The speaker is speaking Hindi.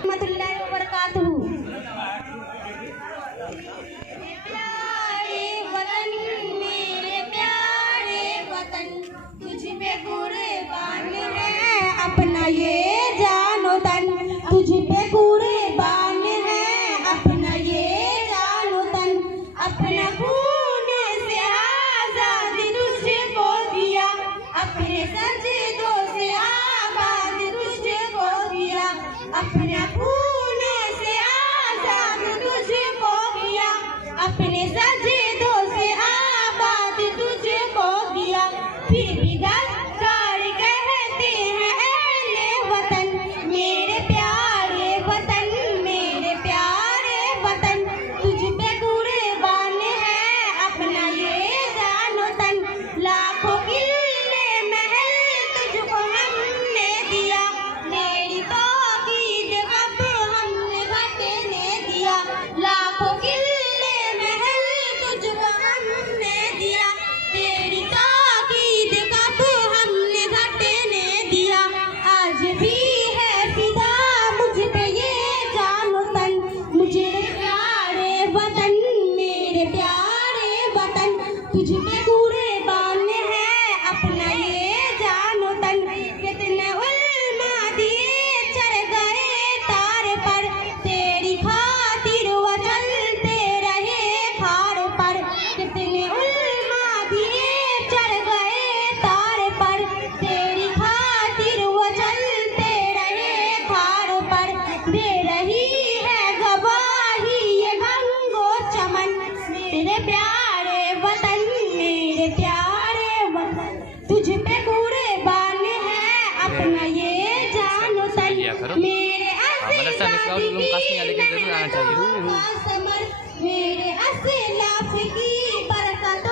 रहमतुल्लाहि व बरकातहू। प्यारे वतन मेरे प्यारे वतन, तुझ पे कुर्बान है अपना ये जानो तन, तुझ पे कुर्बान है अपना ये जानो तन, अपना खून से आजाद तुझको दिया, अपने सजदों से आबाद तुझको दिया, अपना खून से आजाद तुझको दिया, अपने सजदों से आबाद तुझको दिया। फिर भी गद्दार कहते हैं अहले वतन, मेरे प्यारे वतन मेरे प्यारे वतन, तुझ पे कुर्बान है अपना ये जानो तन, लाखों किले महल तुझको हमने दिया, तेरी तौकीद कब हमने घटने दिया, लाखों किले महल तुझको हमने दिया, तेरी तौकीद कब हमने घटने दिया। आज भी है फिदा मुझ पे ये जानो तन, मुझे प्यारे वतन मेरे प्यारे वतन, तुझ पे कुर्बान है अपना ये जानो तन। कितने उल्मा दिए चढ़ गए तार पर, तेरी खातिर वो चलते रहे खाड़ पर, कितने उल्मा दिए चढ़ गए तार पर, तेरी खातिर वो चलते रहे खाड़ पर, दे रही है गवाही ये गंगो चमन, मेरे प्यारे वतन मेरे प्यारे वतन, तुझ पे कुर्बान है अपना ये जानो तन, मेरे मेरे असलाफ की बरकत